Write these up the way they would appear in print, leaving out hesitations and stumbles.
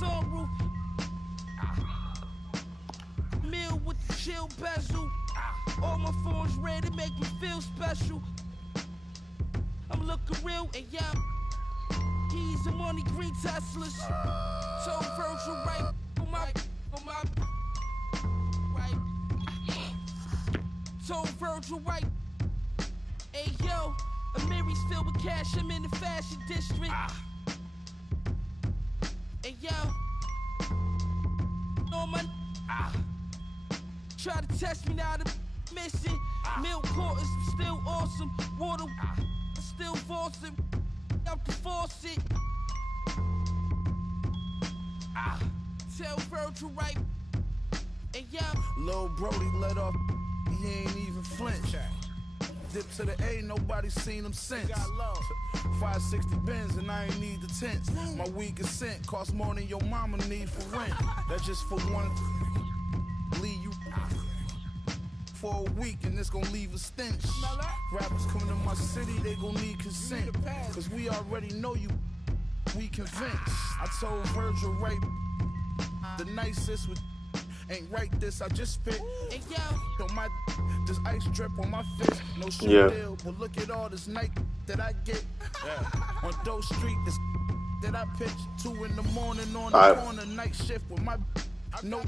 sunroof. Meal with the chill bezel. All my phones red to make me feel special. I'm looking real and yeah, keys and money green Teslas. So Virgil right on my right. So Virgil right. Hey yo, Amiri's filled with cash. I'm in the fashion district. Hey yo, on my try to test me now. The mission. Milk court is still awesome. Water still forcing out the faucet. Tell Virgil right. And yeah, Lil Brody let off. He ain't even flinch. Dip to the A, nobody seen him since. 560 Benz and I ain't need the tents. My weed consent cost more than your mama need for rent. That's just for one. Leave you for a week and it's gonna leave a stench. Rappers coming to my city, they gon' need consent. Cause we already know you, we convinced. I told Virgil right, the nicest with ain't right this, I just spit. and yo, On my, this ice drip on my fist, no shit deal. But look at all this night that I get. On Doe Street, this that I pitch 2 in the morning on the corner, night shift with my no.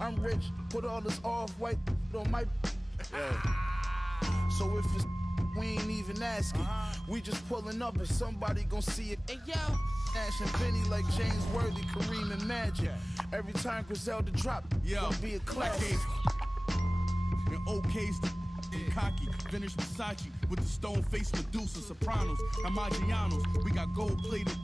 I'm rich, put all this off-white on my. So if it's we ain't even asking, we just pulling up and somebody gon' see it. and yo, Ash and Benny like James Worthy, Kareem and Magic. Every time Griselda drop, gonna be a classic. And OK's the cocky, vintage Versace with the stone face Medusa, Sopranos, and Maggianos. We got gold plated.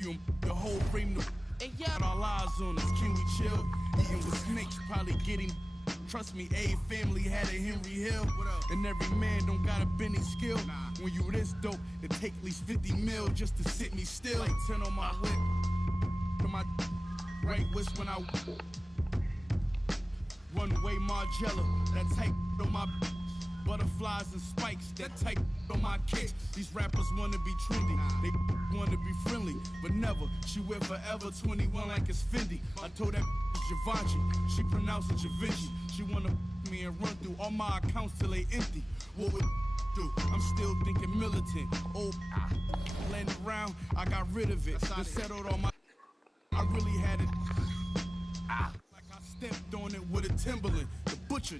You the whole frame the and yo, our lives on us. Can we chill? Eating with snakes, probably getting. Trust me, a family had a Henry Hill. And every man don't got a Benny skill. When you this dope, it take at least 50 mil just to sit me still. Like 10 on my whip. To my right wrist when I one-way Margiela. That type on my butterflies and spikes. That type on my kicks. These rappers wanna be trendy. They wanna be friendly, but never. She wear forever 21 like it's Fendi. I told that Givenchy, she pronounced it Givenchy. She wanna me and run through all my accounts till they empty. What would do? I'm still thinking militant. Old landed around, I got rid of it. Just settled on my. I really had it. Like I stepped on it with a Timberland. The butcher.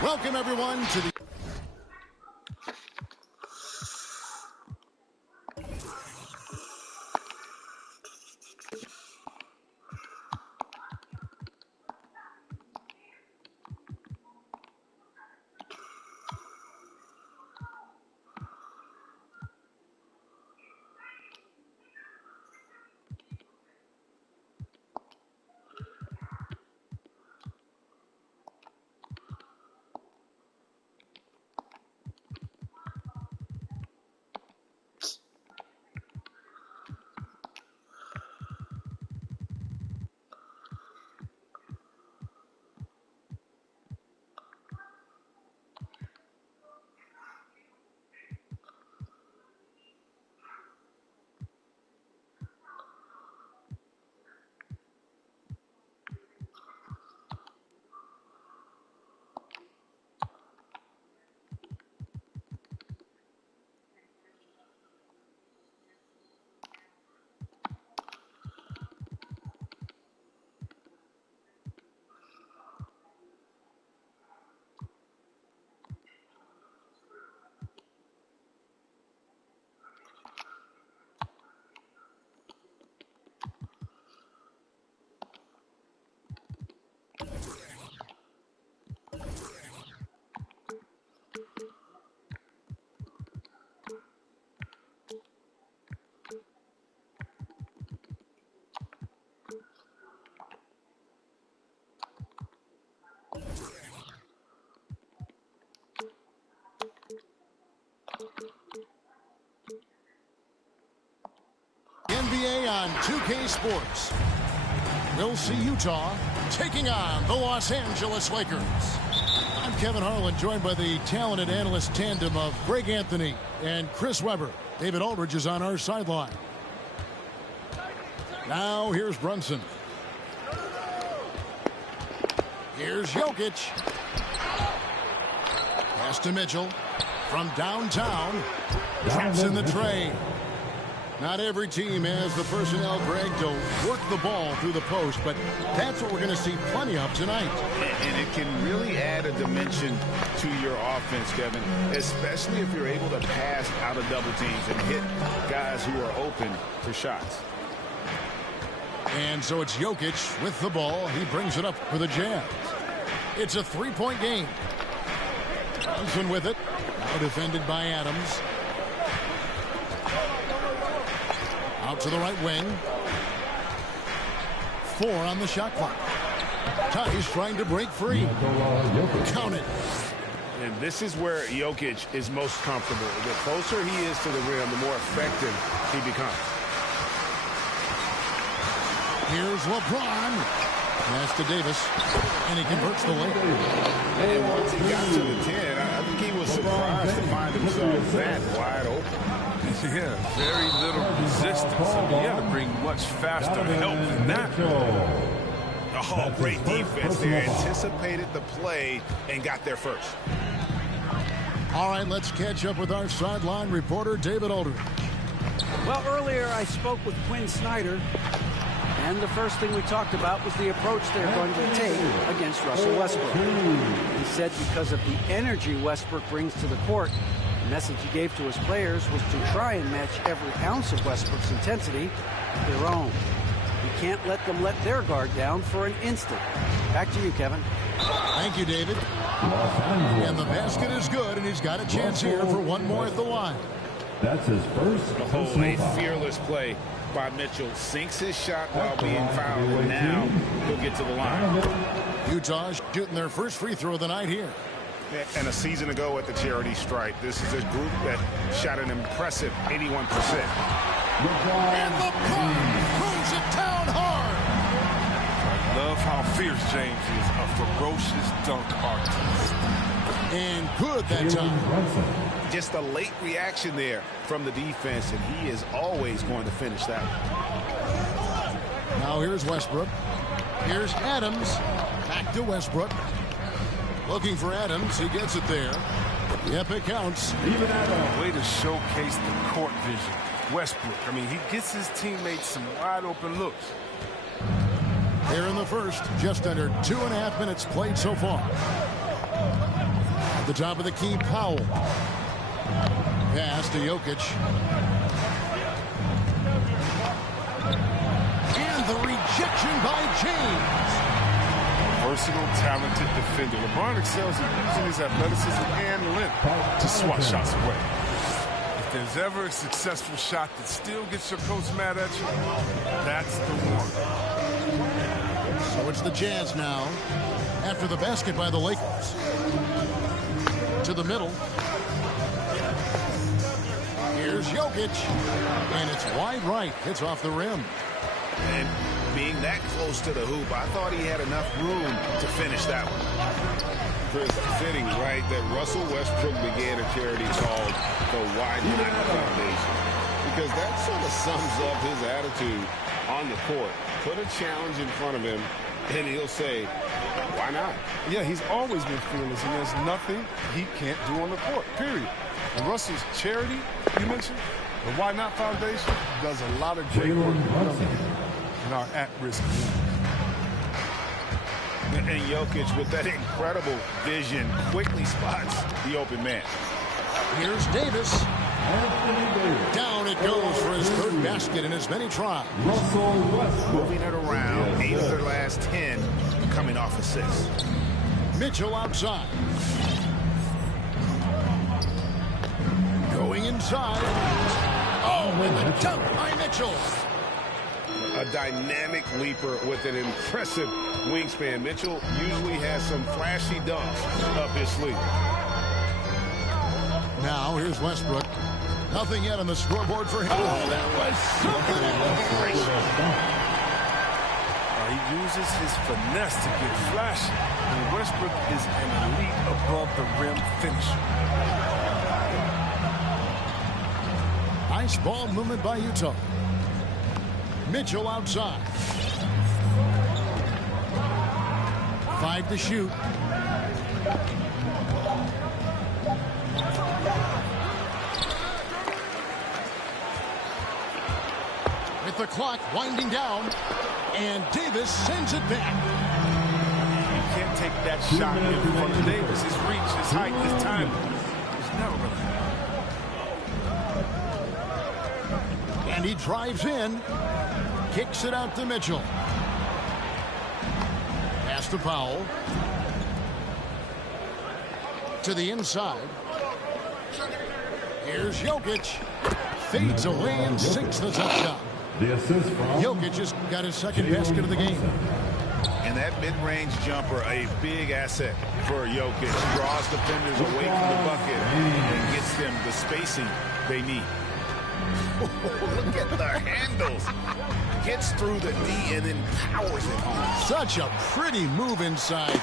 Welcome, everyone, to the... 2K Sports. We'll see Utah taking on the Los Angeles Lakers. I'm Kevin Harlan, joined by the talented analyst tandem of Greg Anthony and Chris Webber. David Aldridge is on our sideline. Now here's Brunson. Here's Jokic. Pass to Mitchell. From downtown. Traps in the tray. Not every team has the personnel, Greg, to work the ball through the post, but that's what we're going to see plenty of tonight. And it can really add a dimension to your offense, Kevin, especially if you're able to pass out of double teams and hit guys who are open for shots. And so it's Jokic with the ball. He brings it up for the Jazz. It's a three-point game. Brunson with it. Now defended by Adams. Out to the right wing. 4 on the shot clock. Ty's trying to break free. Count it. And this is where Jokic is most comfortable. The closer he is to the rim, the more effective he becomes. Here's LeBron. Pass to Davis. And he converts the layup. And once he got to the 10, I think he was surprised to find himself that wide open. Yeah, very little resistance. I mean, you got to bring much faster help than that. Oh, great defense there. Anticipated the play and got there first. All right, let's catch up with our sideline reporter, David Aldridge. Well, earlier I spoke with Quinn Snyder, and the first thing we talked about was the approach they're going to take against Russell Westbrook. He said because of the energy Westbrook brings to the court, the message he gave to his players was to try and match every ounce of Westbrook's intensity with their own. You can't let them let their guard down for an instant. Back to you, Kevin. Thank you, David. And the basket is good, and he's got a chance here for one more at the line. That's his first. Oh, a fearless play by Mitchell. Sinks his shot while being fouled, and now he'll get to the line. Utah shooting their first free throw of the night here. And a season ago at the charity stripe, this is a group that shot an impressive 81%. And LeBron throws it down hard. I love how fierce James is, a ferocious dunk artist. And good that time. Just a late reaction there from the defense, and he is always going to finish that. Now here's Westbrook. Here's Adams. Back to Westbrook. Looking for Adams. He gets it there. Yep, it counts. Way to showcase the court vision. Westbrook, I mean, he gets his teammates some wide open looks. Here in the first, just under 2.5 minutes played so far. At the top of the key, Powell. Pass to Jokic. And the rejection by James. Versatile, talented defender. LeBron excels in using his athleticism and length to swat shots away. If there's ever a successful shot that still gets your coach mad at you, that's the one. So it's the Jazz now. After the basket by the Lakers. To the middle. Here's Jokic. And it's wide right. It's off the rim. And being that close to the hoop, I thought he had enough room to finish that one. Chris, fitting, right, that Russell Westbrook began a charity called the Why Not Foundation. Because that sort of sums up his attitude on the court. Put a challenge in front of him, and he'll say, why not? Yeah, he's always been fearless, and there's nothing he can't do on the court, period. And Russell's charity, you mentioned, the Why Not Foundation, does a lot of great work in our at-risk community. And Jokic, with that incredible vision, quickly spots the open man. Here's Davis. Down it goes for his third basket in as many tries. Moving it around, 8 of their last 10 coming off assists. Mitchell outside. Going inside. Oh, and the dunk by Mitchell. A dynamic leaper with an impressive wingspan. Mitchell usually has some flashy dunks up his sleeve. Now here's Westbrook. Nothing yet on the scoreboard for him. Oh, that was something else. He uses his finesse to get flashy. And Westbrook is an elite above-the-rim finisher. Nice ball movement by Utah. Mitchell outside. 5 to shoot. With the clock winding down, and Davis sends it back. You can't take that shot in front of Davis. His reach, his height, his time was never going to happen. And he drives in, kicks it out to Mitchell. Pass to Powell. To the inside. Here's Jokic. Fades away and sinks the tough shot. The assist from Jokic just got his second basket of the game. And that mid-range jumper, a big asset for Jokic. Draws defenders away from the bucket and gets them the spacing they need. Look at the handles. Gets through the D and then powers it home. Such a pretty move inside.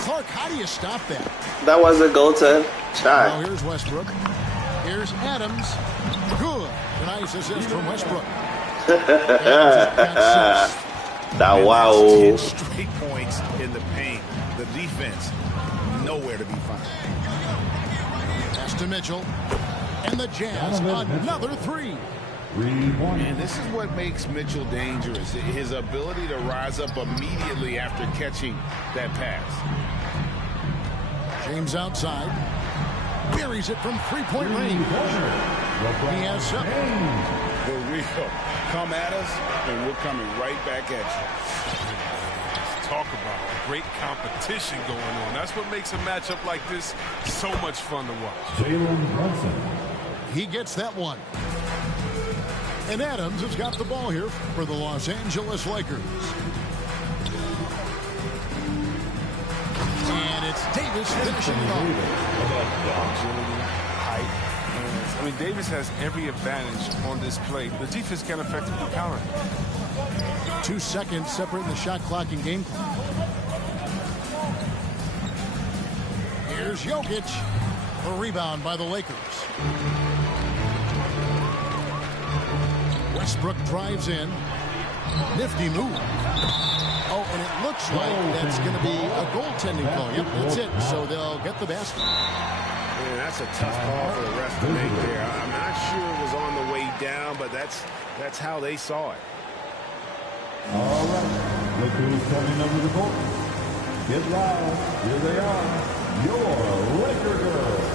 Clark, how do you stop that? That was a goaltend shot. Now here's Westbrook. Here's Adams. Good. Nice assist from Westbrook. That wow. 10 straight points in the paint. The defense nowhere to be found. Pass to Mitchell. And the Jazz another three. And this is what makes Mitchell dangerous. His ability to rise up immediately after catching that pass. James outside. Buries it from three-point range. He has something. For real. Come at us, and we're coming right back at you. Talk about great competition going on. That's what makes a matchup like this so much fun to watch. Jalen Brunson. He gets that one. And Adams has got the ball here for the Los Angeles Lakers. And it's Davis finishing it off. Agility, height. I mean, Davis has every advantage on this play. The defense can effectively counter him. 2 seconds separating the shot clock and game clock. Here's Jokic. A rebound by the Lakers. Westbrook drives in. Nifty move. Oh, and it looks like that's going to be a goaltending call. Yep, that's it. So they'll get the basket. Man, that's a tough call for the ref to make there. I'm not sure it was on the way down, but that's how they saw it. All right. Look who's coming over the court. Get loud. Here they are. Your Laker girls.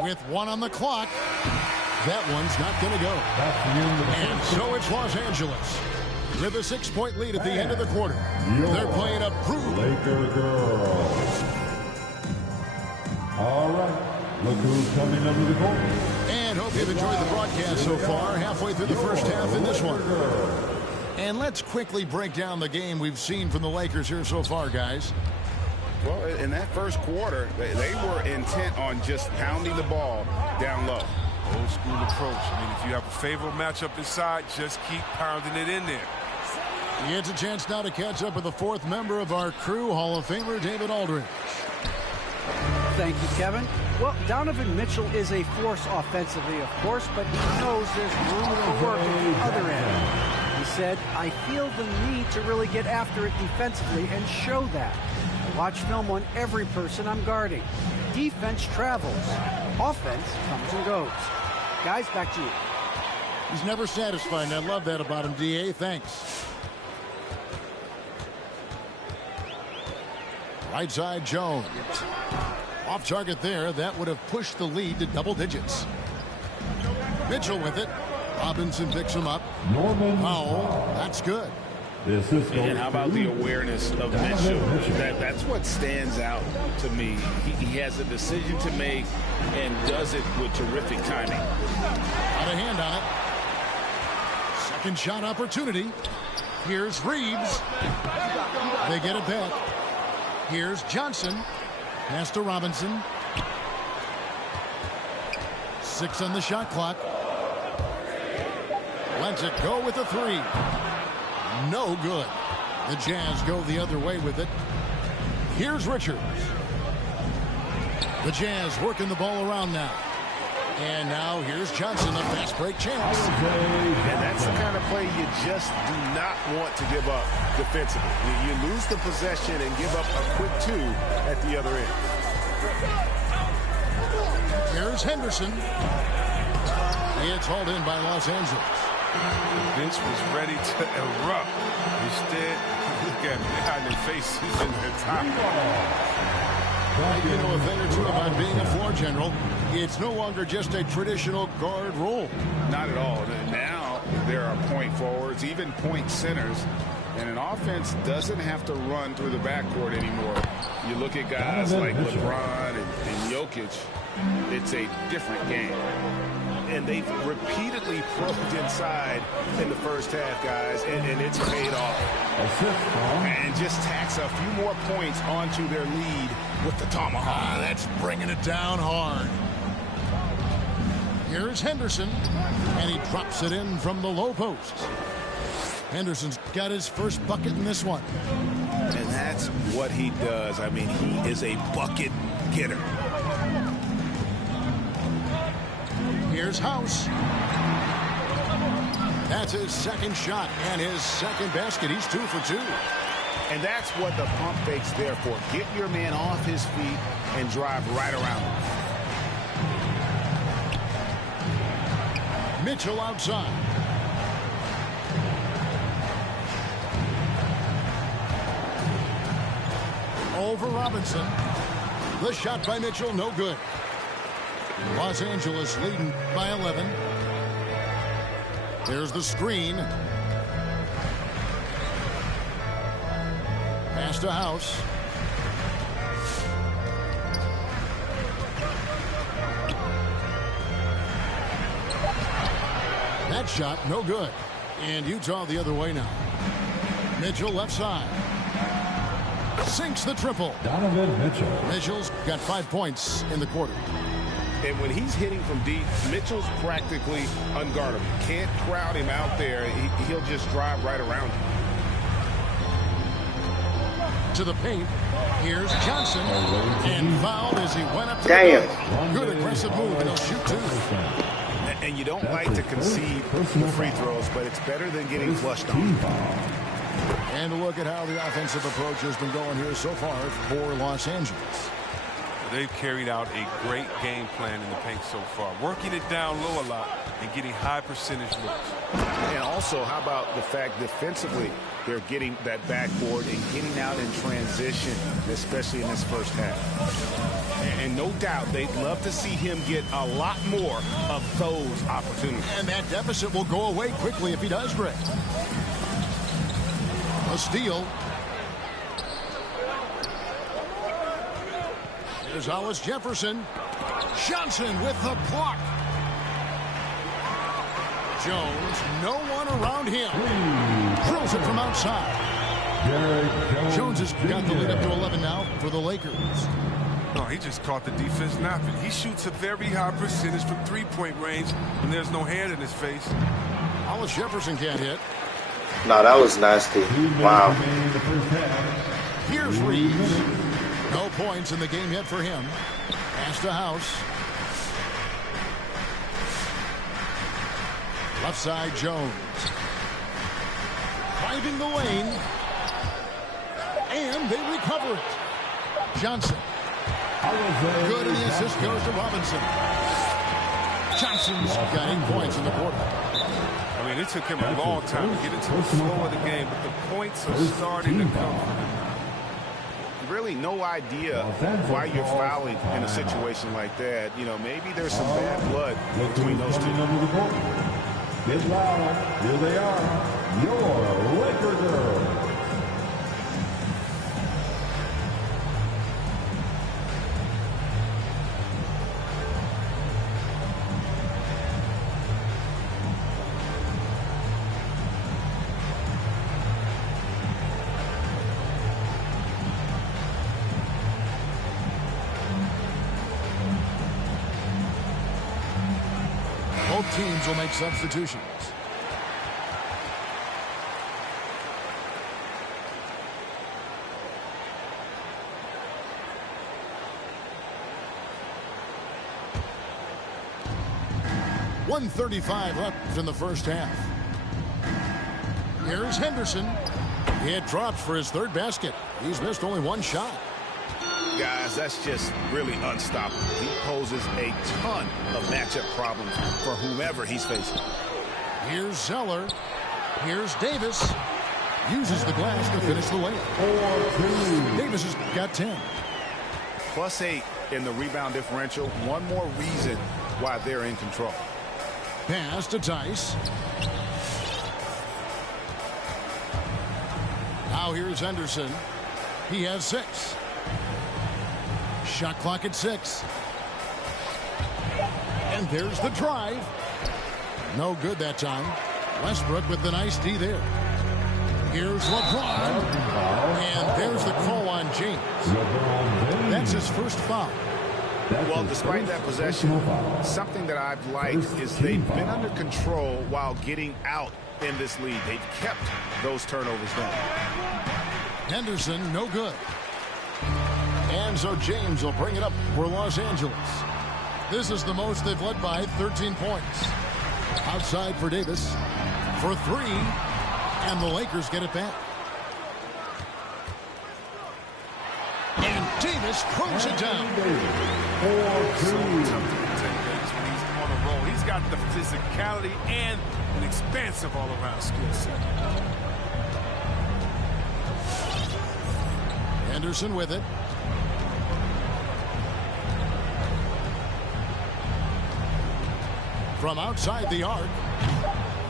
With 1 on the clock, that one's not going to go. And so it's Los Angeles with a 6-point lead at the end of the quarter. They're playing a brutal Laker girls. All right. Look who's coming over the court. And hope you've enjoyed the broadcast so far. Halfway through the first half in this one. And let's quickly break down the game we've seen from the Lakers here so far, guys. Well, in that first quarter, they were intent on just pounding the ball down low. Old school approach. I mean, if you have a favorable matchup inside, just keep pounding it in there. He gets a chance now to catch up with the fourth member of our crew, Hall of Famer David Aldridge. Thank you, Kevin. Well, Donovan Mitchell is a force offensively, of course, but he knows there's room for work at the other end. He said, I feel the need to really get after it defensively and show that. I watch film on every person I'm guarding. Defense travels. Offense comes and goes. Guys, back to you. He's never satisfied, and I love that about him, D.A. Thanks. Right side, Jones. Off target there. That would have pushed the lead to double digits. Mitchell with it. Robinson picks him up. Powell. That's good. And how about the awareness of Mitchell? That's what stands out to me. He has a decision to make and does it with terrific timing. Got a hand on it. Second shot opportunity. Here's Reeves. They get it back. Here's Johnson. Pass to Robinson. 6 on the shot clock. Lets it go with a 3. No good. The Jazz go the other way with it. Here's Richards. The Jazz working the ball around now. And now here's Johnson, a fast break chance. And that's the kind of play you just do not want to give up defensively. You lose the possession and give up a quick 2 at the other end. Here's Henderson. It's hauled in by Los Angeles. The bench was ready to erupt. Instead, look at behind their faces and their top. You know a thing or two about being a floor general. It's no longer just a traditional guard role. Not at all. Now there are point forwards, even point centers, and an offense doesn't have to run through the backcourt anymore. You look at guys like LeBron and Jokic, it's a different game. And they've repeatedly probed inside in the first half, guys, and it's paid off. And just tacks a few more points onto their lead with the tomahawk. That's bringing it down hard. Here's Henderson, and he drops it in from the low post. Henderson's got his first bucket in this one. And that's what he does. I mean, he is a bucket getter. Here's House. That's his second shot and his second basket. He's 2 for 2. And that's what the pump fake's there for. Get your man off his feet and drive right around him. Mitchell outside. Over Robinson. The shot by Mitchell, no good. Los Angeles leading by 11. There's the screen. Pass to House. That shot, no good. And Utah the other way now. Mitchell left side. Sinks the triple. Donovan Mitchell. Mitchell's got 5 points in the quarter. And when he's hitting from deep, Mitchell's practically unguardable. Can't crowd him out there. He'll just drive right around him. To the paint. Here's Johnson. And fouled as he went up to the goal. Good aggressive move, and he'll shoot 2. And you don't like to concede the free throws, but it's better than getting flushed on. And look at how the offensive approach has been going here so far for Los Angeles. They've carried out a great game plan in the paint so far, working it down low a lot and getting high percentage looks. And also, how about the fact defensively, they're getting that backboard and getting out in transition, especially in this first half. And no doubt, they'd love to see him get a lot more of those opportunities. And that deficit will go away quickly if he does, Greg. A steal. Here's Hollis Jefferson. Johnson with the block. Jones, no one around him. Drills it from outside. Jones has got the lead up to 11 now for the Lakers. No, he just caught the defense napping. He shoots a very high percentage from three-point range when there's no hand in his face. Hollis Jefferson can't hit. No, that was nasty. Wow. Here's Reeves. No points in the game yet for him. Pass to House. Left side, Jones. Driving the lane. And they recover it. Johnson. Good, and the assist goes to Robinson. Johnson's got 8 points in the quarter. I mean, it took him a long time to get into the flow of the game, but the points are starting to come. Really no idea why you're fouling in a situation like that. You know, maybe there's some bad blood between those two. Get loud. Here they are. Your Laker girls. Both teams will make substitutions. .135 left in the first half. Here's Henderson. It drops for his 3rd basket. He's missed only 1 shot. Guys, that's just really unstoppable. He poses a ton of matchup problems for whomever he's facing. Here's Zeller. Here's Davis. Uses the glass to finish the layup. Davis has got 10. +8 in the rebound differential. One more reason why they're in control. Pass to Tice. Now here's Henderson. He has 6. Shot clock at 6. And there's the drive. No good that time. Westbrook with the nice D there. Here's LeBron. And there's the call on James. That's his first foul. Well, despite that possession, something that I've liked is they've been under control while getting out in this lead. They've kept those turnovers down. Henderson, no good. And so James will bring it up for Los Angeles. This is the most they've led by, 13 points. Outside for Davis for 3, and the Lakers get it back. And Davis throws it down. So tough to protect Davis when he's on a roll. He's got the physicality and an expansive all-around skill set. Henderson with it. From outside the arc.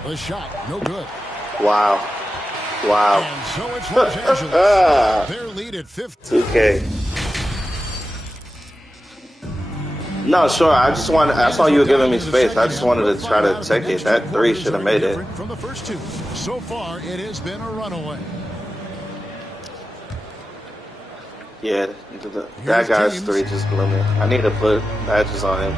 The shot, no good. Wow. Wow. And so it's Los Angeles. Their lead at 15. 2K. No, sure. I saw you were giving me space. I just wanted to try to take it. That 3 should have made it. From the first 2. So far, it has been a runaway. Yeah, that guy's 3 just blew me. I need to put badges on him.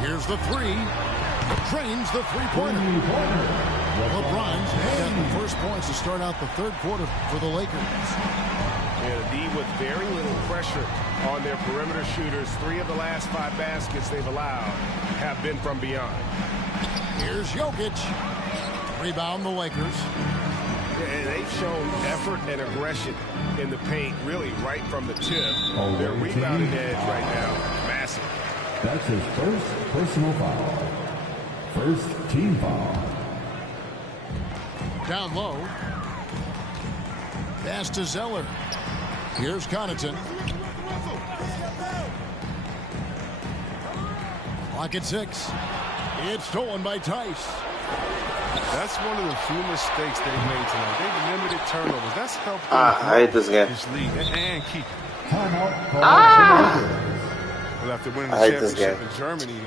Here's the 3. Drains the 3-pointer. LeBron's got the first points to start out the 3rd quarter for the Lakers. Yeah, the D with very little pressure on their perimeter shooters. 3 of the last 5 baskets they've allowed have been from beyond. Here's Jokic. Rebound the Lakers. Yeah, they've shown effort and aggression in the paint, really right from the tip. Their rebounding edge right now, massive. That's his first personal foul. First team foul. Down low. Pass to Zeller. Here's Connaughton. Clock at 6. It's stolen by Tice. That's one of the few mistakes they've made tonight. They've limited turnovers. That's helped them. I hate this game. This lead and keep it. Well, after winning the championship in Germany,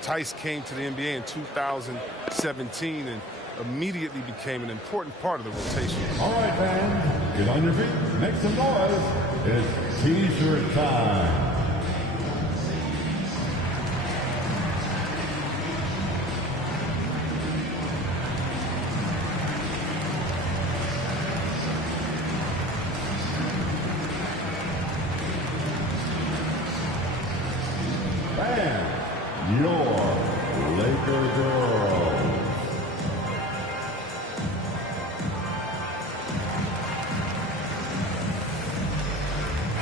Tice came to the NBA in 2017 and immediately became an important part of the rotation. All right, fans, get on your feet, make some noise. It's T-shirt time. your Laker girls.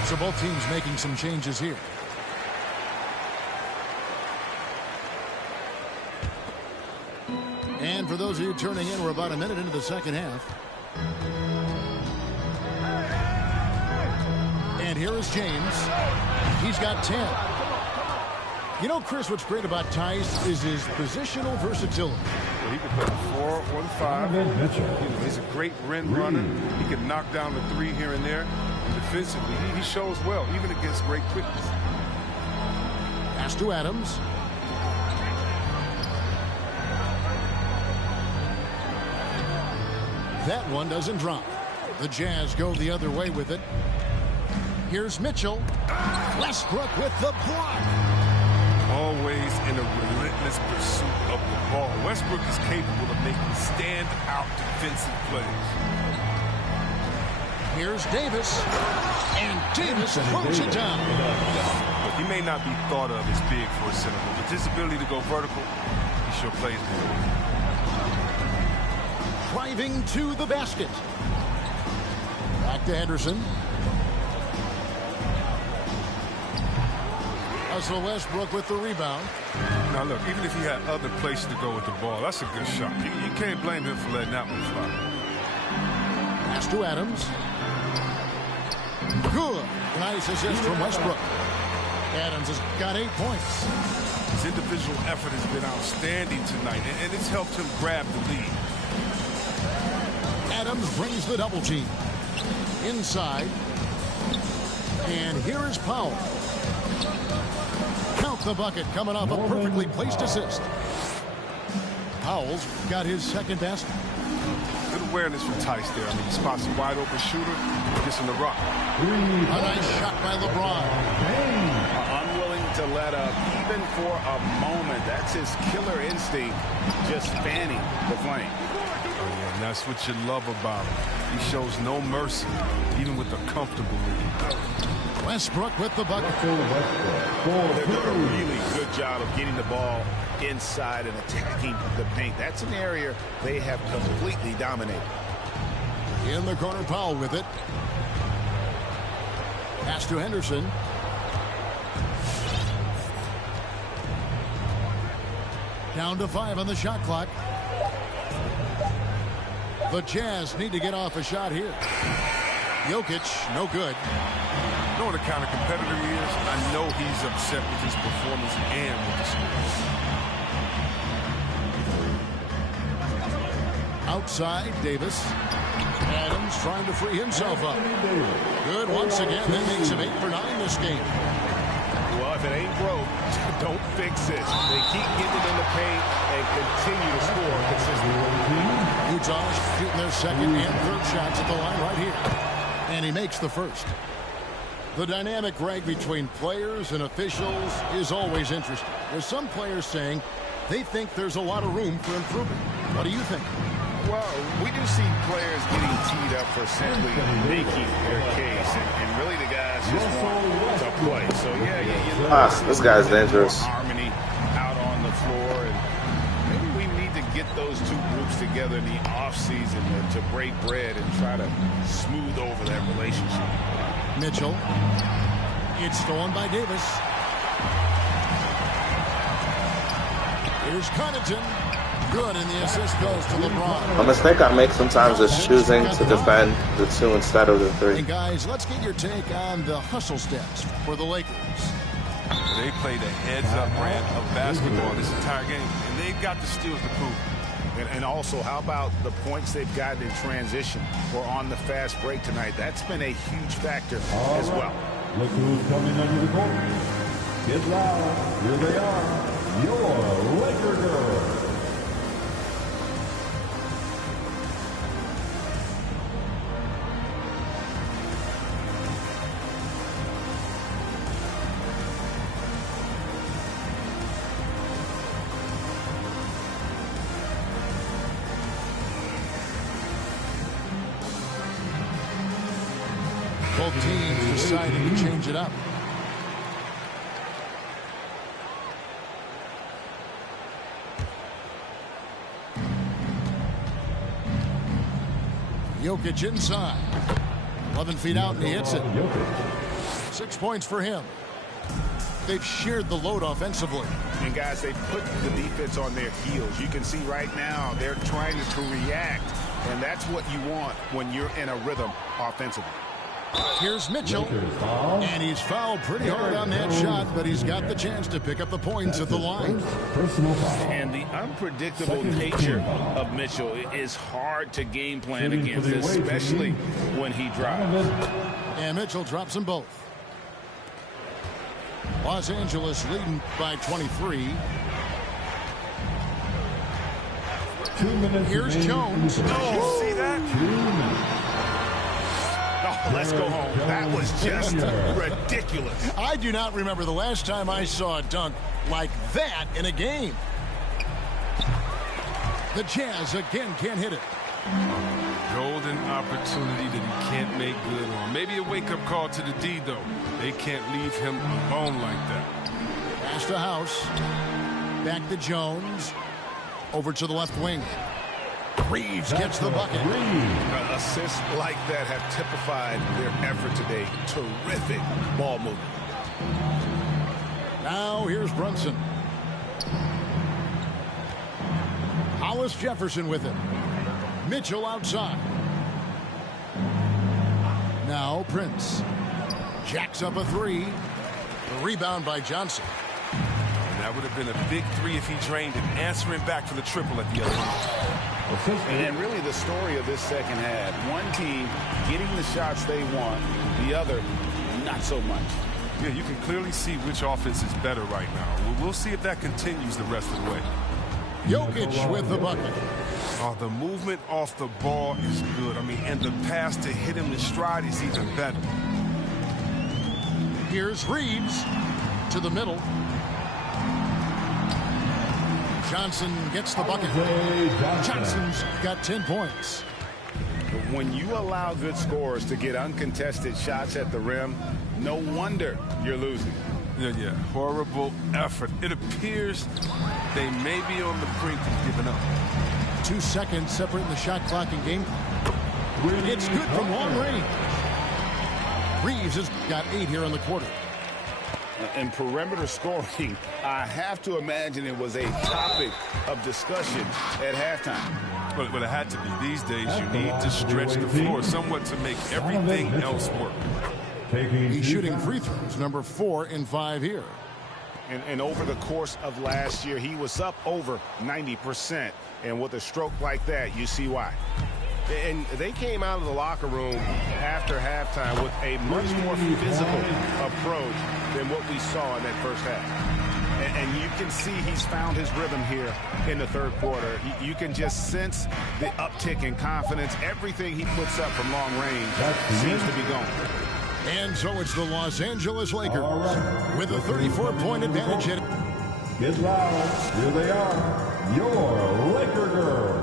So both teams making some changes here. And for those of you turning in, we're about a minute into the second half. And here is James. He's got 10. You know, Chris, what's great about Theis is his positional versatility. Well, he can play 4 or 5. He's a great rim runner. He can knock down the 3 here and there. Defensively, he shows well, even against great quickness. Pass to Adams. That one doesn't drop. The Jazz go the other way with it. Here's Mitchell. Westbrook with the block. Always in a relentless pursuit of the ball. Westbrook is capable of making stand-out defensive plays. Here's Davis. And Davis throws it down. Look, he may not be thought of as big for a center, but with his ability to go vertical, he sure plays well. Driving to the basket. Back to Henderson. Russell Westbrook with the rebound. Now look, even if he had other places to go with the ball, that's a good shot. You can't blame him for letting that one fly. Pass to Adams. Good. Nice assist from Westbrook. Adams has got 8 points. His individual effort has been outstanding tonight, and it's helped him grab the lead. Adams brings the double team. Inside. And here is Powell. Count the bucket coming off a perfectly placed assist. Powell's got his second basket. Good awareness from Theis there. I mean, he spots a wide open shooter, gets in the rock. A nice shot by LeBron. Unwilling to let up even for a moment. That's his killer instinct, just fanning the flame. And that's what you love about him. He shows no mercy, even with a comfortable lead. Westbrook with the bucket. They're doing a really good job of getting the ball inside and attacking the paint. That's an area they have completely dominated. In the corner, Powell with it. Pass to Henderson. Down to 5 on the shot clock. The Jazz need to get off a shot here. Jokic, no good. Knowing the kind of competitor he is, I know he's upset with his performance and with the score. Outside, Davis. Adams trying to free himself up. Good once again. That makes him 8 for 9 this game. Well, if it ain't broke, don't fix it. They keep getting it in the paint and continue to score consistently. Utah shooting their second and third shots at the line right here. And he makes the first. The dynamic, Greg, between players and officials is always interesting. There's some players saying they think there's a lot of room for improvement. What do you think? Well, we do see players getting teed up for simply making their case, and really the guys just want to play. So yeah, you know, this guy's dangerous. Harmony out on the floor, and maybe we need to get those two groups together in the offseason to break bread and try to smooth over that relationship. Mitchell. It's stolen by Davis. Here's Connaughton. Good, and the assist goes to LeBron. A mistake I make sometimes is choosing to defend the 2 instead of the 3. And guys, let's get your take on the hustle steps for the Lakers. They played a heads-up brand of basketball this entire game, and they've got the steals to prove. And also, how about the points they've gotten in transition or on the fast break tonight? That's been a huge factor as well. Look who's coming under the court. Get loud. Here they are. Your Laker girls. Both teams deciding to change it up. Jokic inside. 11 feet out, and he hits it. 6 points for him. They've shared the load offensively. And, guys, they put the defense on their heels. You can see right now they're trying to react, and that's what you want when you're in a rhythm offensively. Here's Mitchell, and he's fouled pretty hard on that shot, but he's got the chance to pick up the points at the line. And the unpredictable nature of Mitchell is hard to game plan against, especially when he drives. And Mitchell drops them both. Los Angeles leading by 23. 2 minutes. Here's Jones. Oh, see that? 2 minutes. Oh, let's go home. That was just ridiculous. I do not remember the last time I saw a dunk like that in a game. The Jazz again can't hit it. Golden opportunity that he can't make good on. Maybe a wake-up call to the D, though. They can't leave him alone like that. Pass to House. Back to Jones. Over to the left wing. Reeves gets the bucket. Assists like that have typified their effort today. Terrific ball movement. Now here's Brunson. Hollis Jefferson with it. Mitchell outside. Now Prince. Jacks up a three. The rebound by Johnson. And that would have been a big three if he drained it, answering back for the triple at the other end. And really the story of this second half. One team getting the shots they want, the other not so much. Yeah, you can clearly see which offense is better right now. We'll see if that continues the rest of the way. Jokic with the bucket. Oh, the movement off the ball is good. I mean, and the pass to hit him in stride is even better. Here's Reeves to the middle. Johnson gets the bucket. Johnson's got 10 points. When you allow good scorers to get uncontested shots at the rim, no wonder you're losing. Yeah. Horrible effort. It appears they may be on the brink of giving up. 2 seconds separating the shot clock and game clock. It's good from long range. Reeves has got 8 here in the quarter. And perimeter scoring, I have to imagine it was a topic of discussion at halftime. But it had to be. These days, you need to stretch the floor somewhat to make everything else work. He's shooting free throws, number 4 in 5 here. And over the course of last year, he was up over 90%. And with a stroke like that, you see why. And they came out of the locker room after halftime with a much more physical approach than what we saw in that first half. And you can see he's found his rhythm here in the third quarter. You can just sense the uptick in confidence. Everything he puts up from long range seems to be going. And so it's the Los Angeles Lakers with a 34-point advantage. Get loud. Here they are, your Laker girls.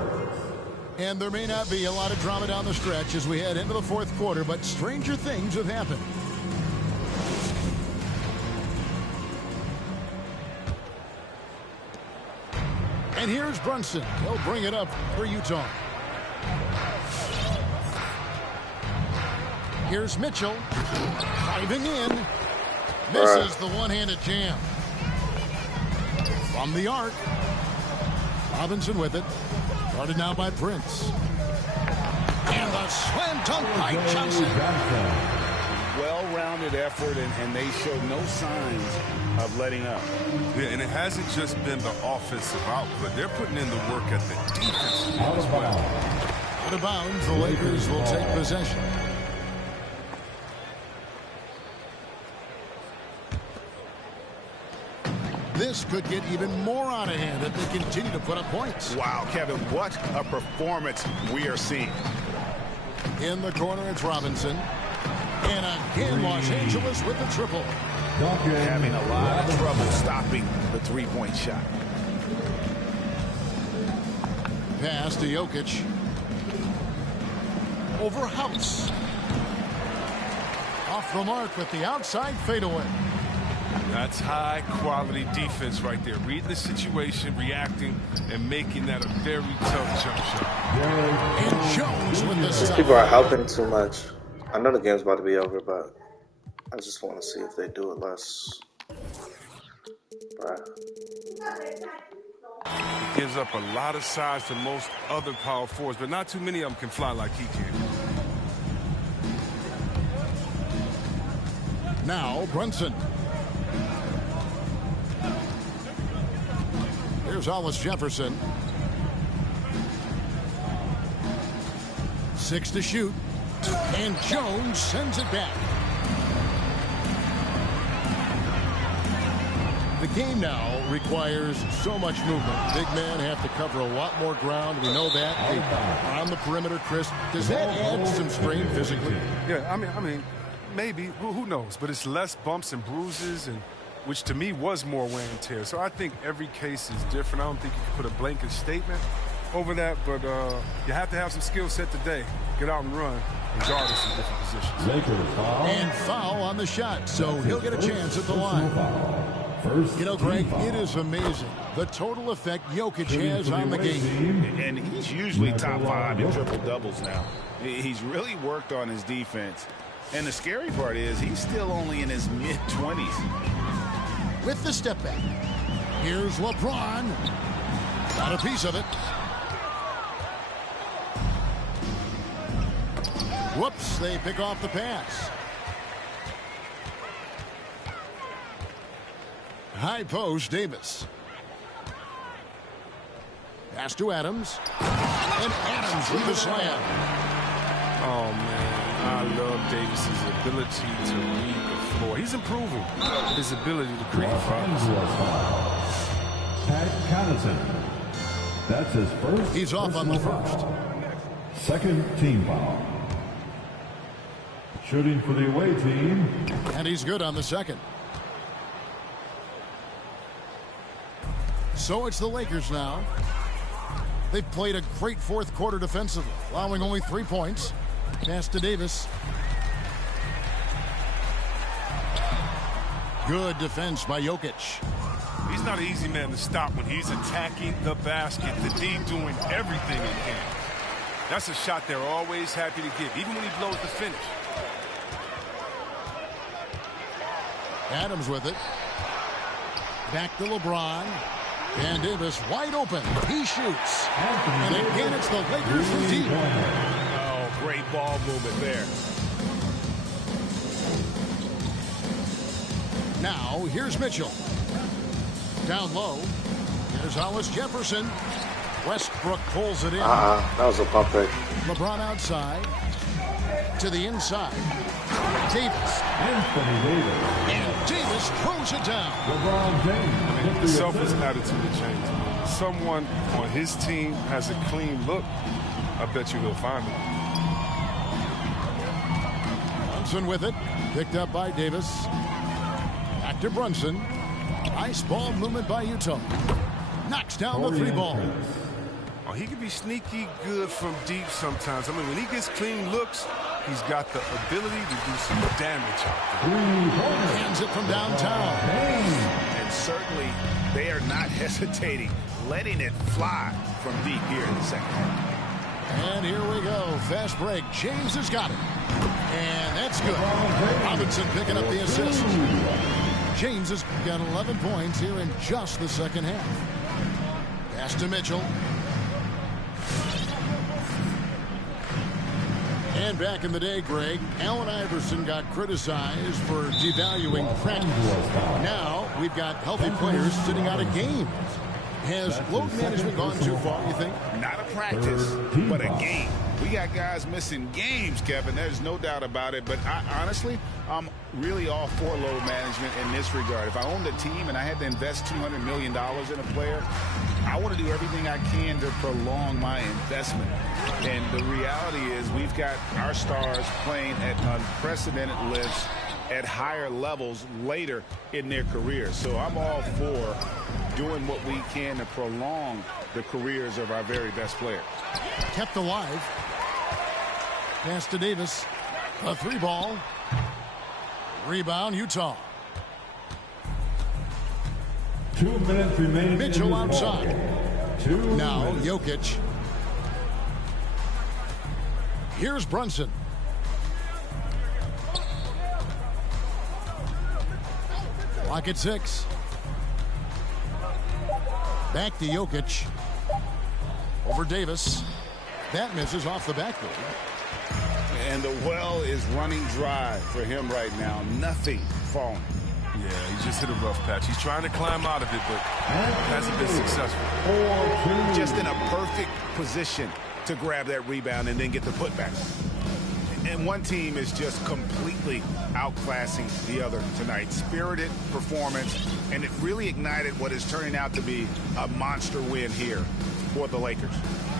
And there may not be a lot of drama down the stretch as we head into the fourth quarter, but stranger things have happened. And here's Brunson. He'll bring it up for Utah. Here's Mitchell. Driving in. Misses the one-handed jam. From the arc. Robinson with it. Guarded now by Prince. And the slam dunk by Johnson. Well-rounded effort, and they showed no signs of letting up. Yeah, and it hasn't just been the offensive output. They're putting in the work at the defense as well. Out of bounds, the Lakers will take possession. This could get even more out of hand if they continue to put up points. Wow, Kevin, what a performance we are seeing. In the corner, it's Robinson. And again, Los Angeles with the triple. Having a lot of trouble stopping the three-point shot. Pass to Jokic. Over House. Off the mark with the outside fadeaway. That's high-quality defense right there. Reading the situation, reacting, and making that a very tough jump shot. And Jones with the These stop. people are helping too much. I know the game's about to be over, but I just want to see if they do it less. He gives up a lot of size to most other power forwards, but not too many of them can fly like he can. Now Brunson. Here's Hollis Jefferson. 6 to shoot. And Jones sends it back. The game now requires so much movement. Big men have to cover a lot more ground. We know that. They are on the perimeter, Chris. Does that add some strain physically? Yeah, I mean, maybe. Who knows? But it's less bumps and bruises, and which to me was more wear and tear. So I think every case is different. I don't think you can put a blanket statement over that, but you have to have some skill set today. Get out and run, regardless of different positions. And foul on the shot, so he'll get a chance at the line. You know, Greg, it is amazing the total effect Jokic has on the game. And he's usually top 5 in triple-doubles now. He's really worked on his defense. And the scary part is he's still only in his mid-20s. With the step back, here's LeBron. Got a piece of it. Whoops, they pick off the pass. High post, Davis. Pass to Adams. And Adams with the slam. Oh, man. I love Davis's ability to read the floor. He's improving his ability to create fouls. Pat Connaughton. That's his first. He's off on the first. Second team foul. Shooting for the away team. And he's good on the second. So it's the Lakers now. They've played a great fourth quarter defensively, allowing only 3 points. Pass to Davis. Good defense by Jokic. He's not an easy man to stop when he's attacking the basket. The D doing everything in him. That's a shot they're always happy to give, even when he blows the finish. Adams with it. Back to LeBron. And Davis wide open. He shoots. And again, it's the Lakers from deep. Oh, great ball movement there. Now, here's Mitchell. Down low. Here's Hollis Jefferson. Westbrook pulls it in. That was a pump fake. LeBron outside. To the inside. Davis. And Davis throws it down. LeBron James. The selfless attitude to change. Someone on his team has a clean look. I bet you he'll find it. Brunson with it. Picked up by Davis. Back to Brunson. Nice ball movement by Utah. Knocks down the 3 ball. Oh, he can be sneaky good from deep sometimes. I mean, when he gets clean looks, he's got the ability to do some damage out there. Hands it from downtown. And certainly they are not hesitating, letting it fly from deep here in the second half. And here we go. Fast break. James has got it. And that's good. Robinson picking up the assist. James has got 11 points here in just the second half. Pass to Mitchell. And back in the day, Greg, Allen Iverson got criticized for devaluing practice. Now we've got healthy players sitting out a game. Has load management gone too far, you think? Not a practice, but a game. We got guys missing games, Kevin. There's no doubt about it. But honestly, I'm really all for load management in this regard. If I owned a team and I had to invest $200 million in a player, I want to do everything I can to prolong my investment. And the reality is we've got our stars playing at unprecedented lifts at higher levels later in their careers. So I'm all for doing what we can to prolong the careers of our very best players. Kept alive. Pass to Davis. A 3 ball. Rebound, Utah. 2 minutes remaining. Mitchell outside. Now Jokic. Here's Brunson. Clock at 6. Back to Jokic. Over Davis. That misses off the backboard. And the well is running dry for him right now. Nothing falling. Yeah, he just hit a rough patch. He's trying to climb out of it, but hasn't been successful. Just in a perfect position to grab that rebound and then get the putback. And one team is just completely outclassing the other tonight. Spirited performance, and it really ignited what is turning out to be a monster win here for the Lakers.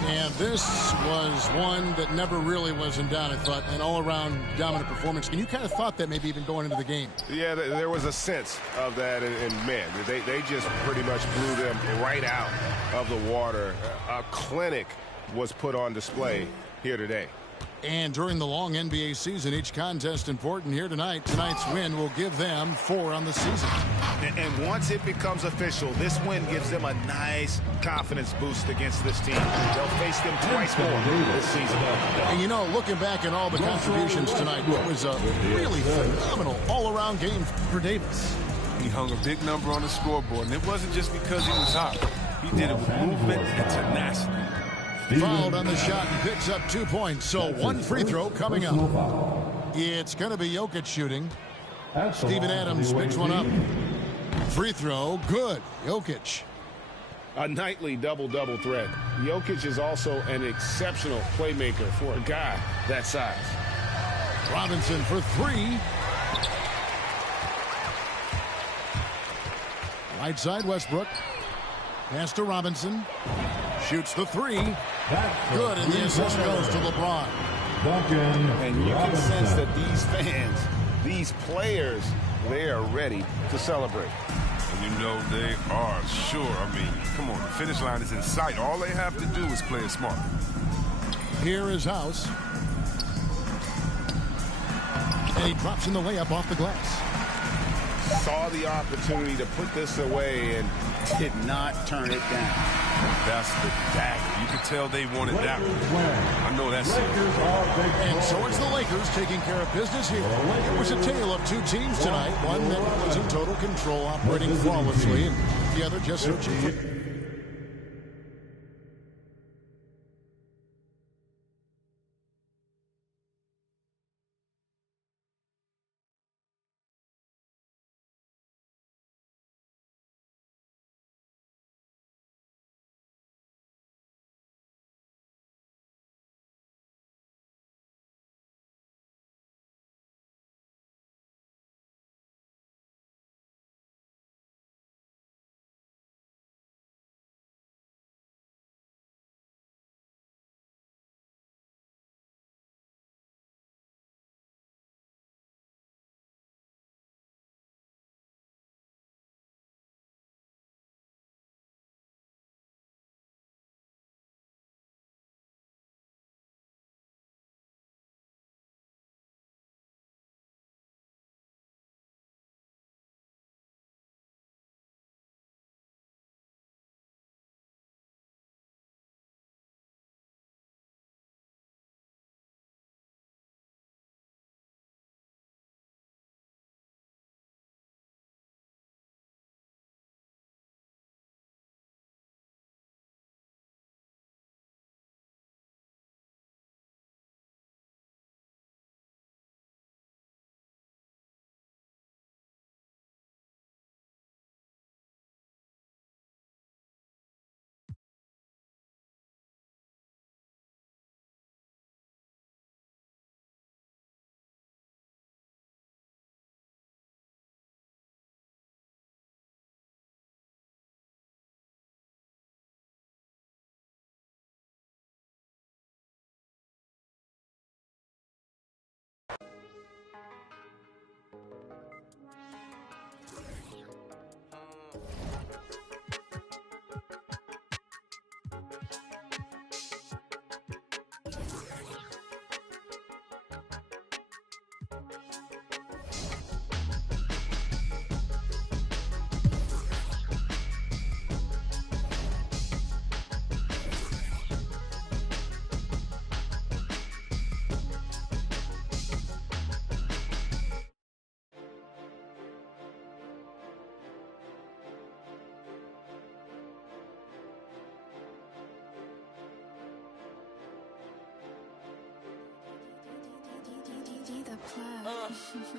And this was one that never really was in doubt, I thought, an all-around dominant performance. And you kind of thought that maybe even going into the game. Yeah, there was a sense of that, and man, they just pretty much blew them right out of the water. A clinic was put on display here today. And during the long NBA season, each contest important here tonight. Tonight's win will give them 4 on the season. And once it becomes official, this win gives them a nice confidence boost against this team. They'll face them twice more this season. And you know, looking back at all the contributions tonight, it was a really phenomenal all-around game for Davis. He hung a big number on the scoreboard, and it wasn't just because he was hot. He did it with movement and tenacity. Fouled on the shot and picks up 2 points. So 1 free throw coming up. It's going to be Jokic shooting. Steven Adams picks one up. Free throw, good. Jokic. A nightly double-double threat. Jokic is also an exceptional playmaker for a guy that size. Robinson for 3. Right side, Westbrook. Pass to Robinson. Shoots the 3. Good, and the assist goes to LeBron. And you can sense that these fans, these players, they are ready to celebrate. And you know they are, sure. I mean, come on, the finish line is in sight. All they have to do is play it smart. Here is House. And he drops in the layup off the glass. Saw the opportunity to put this away and did not turn it down. That's the dagger. You could tell they wanted that one. I know that's it. And so it's the Lakers taking care of business here. It was a tale of 2 teams tonight. One that was in total control, operating flawlessly, and the other just searching for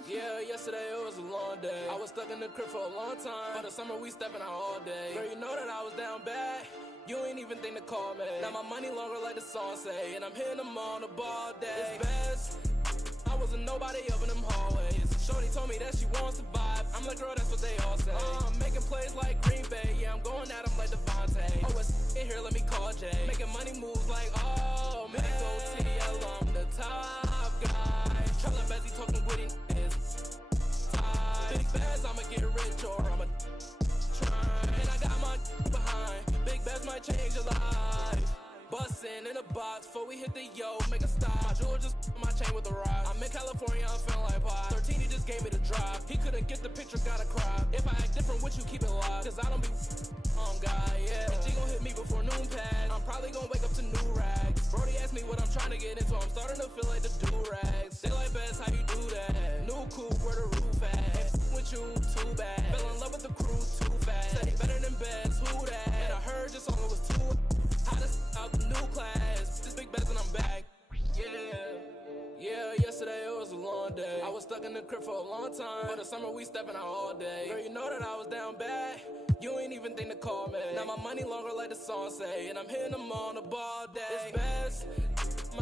Yeah, yesterday it was a long day. I was stuck in the crib for a long time. For the summer we stepping out all day. Girl, you know that I was down bad. You ain't even think to call me. Now my money longer like the song say. And I'm hitting them on the ball day. It's best. I wasn't nobody up in them hallways. Shorty told me that she wants to vibe. I'm like, girl, that's what they all say. I'm making plays like Green Bay. Yeah, I'm going at them like Devontae. Oh, it's in here, let me call Jay. Making money moves like, oh, man. Go TL, I'm the top guy. Trying Bessie talking witty is tight. Big bass, I'ma get rich or I'ma try. And I got my behind. Big bass might change your life. Bustin' in a box before we hit the yo, make a stop. My jeweler just my chain with the rock. I'm in California, I'm feeling like pie. 13, he just gave me the drop. He couldn't get the picture, gotta cry. If I act different with you, keep it locked. Cause I don't be on guy, yeah. And she gon' hit me before noon pass. I'm probably gon' wake up to new rags. Brody asked me what I'm trying to get into. I'm starting to feel like the do-rags. They like best, how you do that? New coupe, where the roof at? With you, too bad. Fell in love with the crew, too fast. Said he better than best, who that? And I heard your song was too hottest out the new class. This big best and I'm back. Yeah, yesterday it was a long day. I was stuck in the crib for a long time. For the summer we stepping out all day. Girl, you know that I was down bad. You ain't even think to call me. Now my money longer like the song say. And I'm hitting them on the ball day. It's best.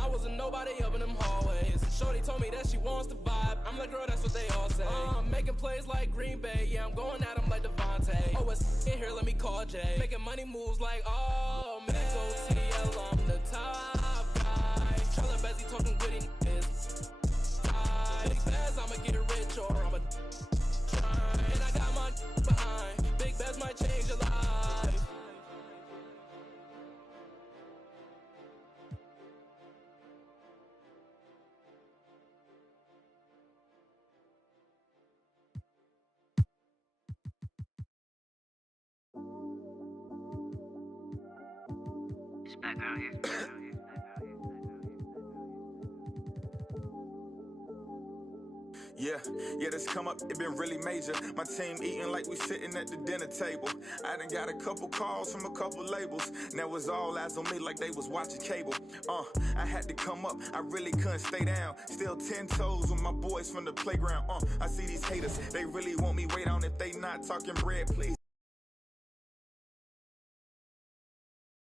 I wasn't nobody up in them hallways. Shorty told me that she wants to vibe. I'm like, girl, that's what they all say. I'm making plays like Green Bay. Yeah, I'm going at them like Devontae. Oh, it's in here, let me call Jay. Making money moves like, oh, man. Go TL, I'm the top guy. Trying Bessie talking witty is tight. Big bass, I'ma get rich or I'ma try. And I got my behind. Big bass might change your life. Yeah, this come up, it been really major. My team eating like we sitting at the dinner table. I done got a couple calls from a couple labels. Now it's all eyes on me like they was watching cable. I had to come up, I really couldn't stay down. Still 10 toes with my boys from the playground. I see these haters, they really want me way down. If they not talking bread, please.